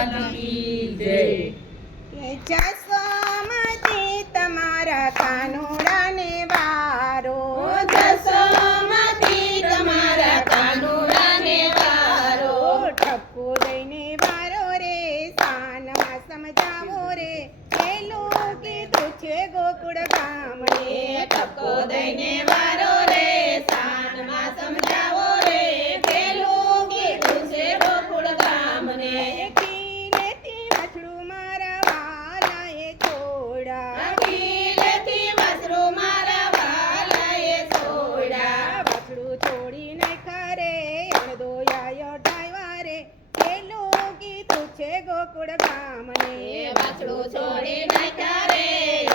લાલ કી જય. જસોમતી તમારા કાનુડાને વારો, જસોમતી તમારા કાનુડાને વારો, ઠપકો દઈને વારો રે સાનમાં સમજાવો રે, પેલું કીધું છે ગોકુળ ગામને. ઠપકો દઈને વારો રે સાનમાં સમજાવો રે, પેલું કીધું છે ગોકુળ ગામને. ખીલેથી વાછડું મારા વાલાએ છોડા, અખિલેથી વાસરું મારા વાલાએ છોડ્યા. વાછડું છોડી નાખ્યા રે અણદોયાયો ઢાયવા રે, પેલું કીધું છે ગોકુળ ગામને. વાછડું છોડી નાખ્યા રે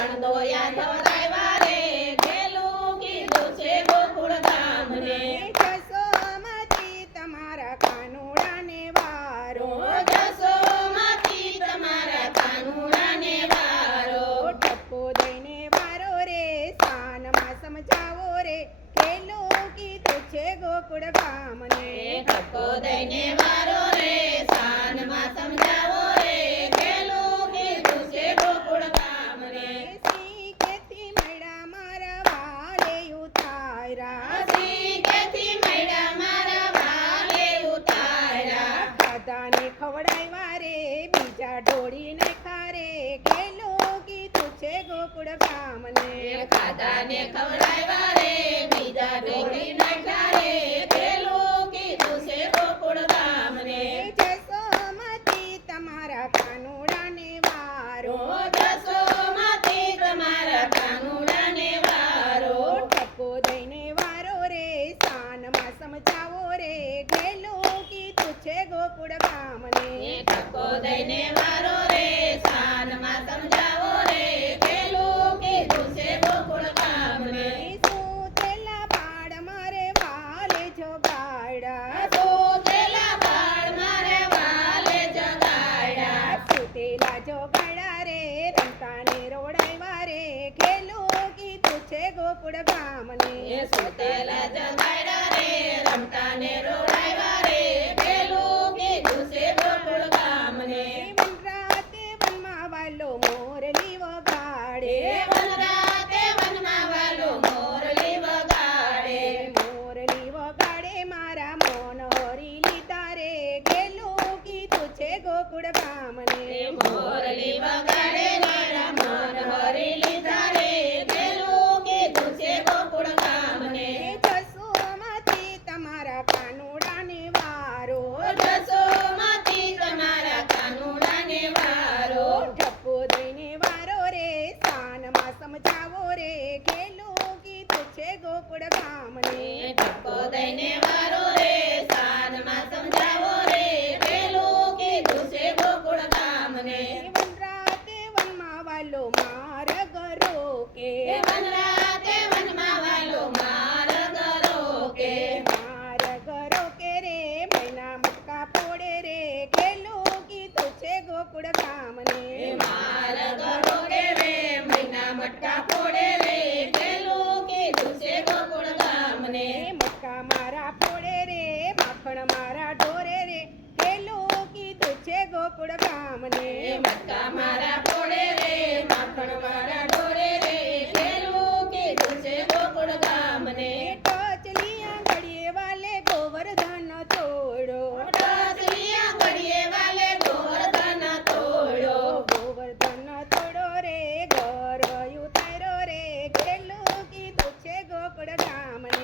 અણદોયા ધોરાવ્યા રે, પેલું કીધું છે ગોકુળ ગામને. જસોમતી તમારા કાનુડાને વારો, જસોમતી તમારા કાનુડાને વારો, ઠપકો દઈને વારો રે સાનમાં સમજાવો રે, પેલું કીધું છે ગોકુળ ગામને. ઠપકો દઈને વારો રે સાનમાં સમજાવો રે, પેલું કીધું છે ગોકુળ ગામને. શીખેથી મળ્યા મારા વાલે ઉતાર્યા, શીખેથી મળ્યા મારા વાલે ઉતાર્યા. દાદાને ખવડાવ્યા રે બીજા ઢોળીને ખારે, પેલું કીધું છે ગોકુળ ગામને. ખાધાને ખવડાવ્યા રે બીજા ઢોળી નાખ્યા રે, પેલું કીધું છે ગોકુળ ગામને. જસોમતી તમારા કાનુડાને વારો, જસોમતી તમારા કાનુડાને વારો, ઠપકો દઈને વારો રે સાનમાં સમજાવો રે, પેલું કીધું છે ગોકુળ ગામને. ઠપકો દઈને વારો રે સાનમાં સમજાવો રે, પેલું કીધું છે ગોકુળ ગામને. સૂતેલા બાળ મારે વાલે જગાડ્યા, સૂતેલા બાળ મારે વાલે જગાડ્યા. સૂતેલા જગાડ્યા રે રમતાને રોડાવ્યા રે, ખેલું કીધું છે ગોકુળ ગામને. સૂતેલા જગાડ્યા રે રમતાને રોડાવ્યા રે, પેલું કીધું છે ગોકુળ ગામને. વનરાતે વનમાં વાલો મોરલી વગાડે, વનરાતે વનમાં વાલો મોરલી વગાડે. મોરલી વગાડે મારા મોન હરી લીધા રે, ખેલું કીધું છે ગોકુળ ગામને. મોરલી વગાડે મારા મન હરી લીધા રે, પેલું કીધું છે ગોકુળ ગામને. જસોમતી તમારા કાનુડાને વારો, જસોમતી તમારા કાનુડાને વારો, ઠપકો દઈને વારો રે સાનમાં સમજાવો રે, ખેલું કીધું છે ગોકુળ ગામને. ઠપકો દઈને વારો રે સાનમાં સમજાવો રે, પેલું કીધું છે ગોકુળ ગામને. વનરાતે વનમાં વાલો માર્ગ રોકે, વનરાતે વનમાં વાલો માર્ગ રોકે. માર્ગ રોકે રે મૈના મટકા ફોડે રે, ખેલું કીધું છે ગોકુળ ગામને. માર્ગ રોકે રે મૈના મટકા ફોડે રે, પેલું કીધું છે ગોકુળ ગામને. મટકા મારા ફોડે રે માખણ મારા ઢોરે રે, ખેલું કીધું છે ગોકુળ ગામને. મટકા મારા ફોડે રે માખણ મારા ઢોરે રે, પેલું કીધું છે ગોકુળ ગામને. ટચલિયા ઘડીએ વાલે ગોવર્ધન તોડો, ટચલિયા ઘડીએ વાલે ગોવર્ધન તોડો. ગોવર્ધન તોડો રે ગર્વ ઉતાર્યો રે, ખેલું કીધું છે ગોકુળ ગામને.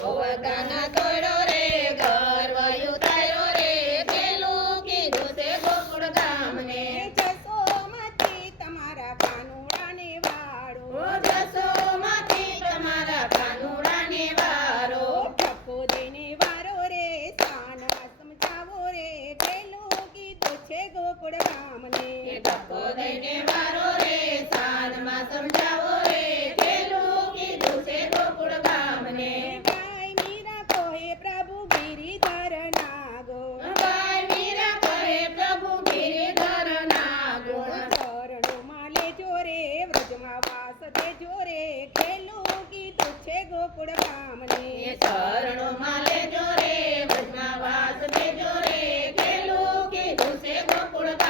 ગોવર્ધન તોડો રે ગર્વ ઉતાર્યો રે, પેલું કીધું છે ગોકુળ ગામને. જસોમતી તમારા કાનુડાને વાળો, જસોમતી તમારા કાનુડાને વારો, ઠપકો દઈને વારો રે સાનમાં સમજાવો રે, ખેલું કીધું છે ગોકુળ ગામને. ઠપકો દઈને વારો રે સાનમાં સમજાવો રે, પેલું કીધું છે ગોકુળ ગામને. ગાય મીરા કહે પ્રભુ ગિરિધર નાગો, ગાય મીરા કહે પ્રભુ ગિરિધર નાગો. શરણોમાં લેજો રે વ્રજમાં વાસ દેજો રે, ખેલું કીધું છે ગોકુળ ગામને. શરણોમાં લેજો રે વ્રજમાં વાસ દેજો રે, પેલું કીધું છે ગોકુળ ગામને.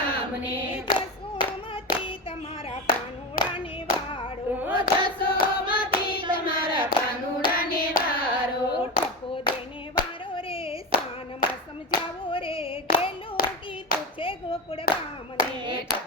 ગોકુળ ગામને હેઠ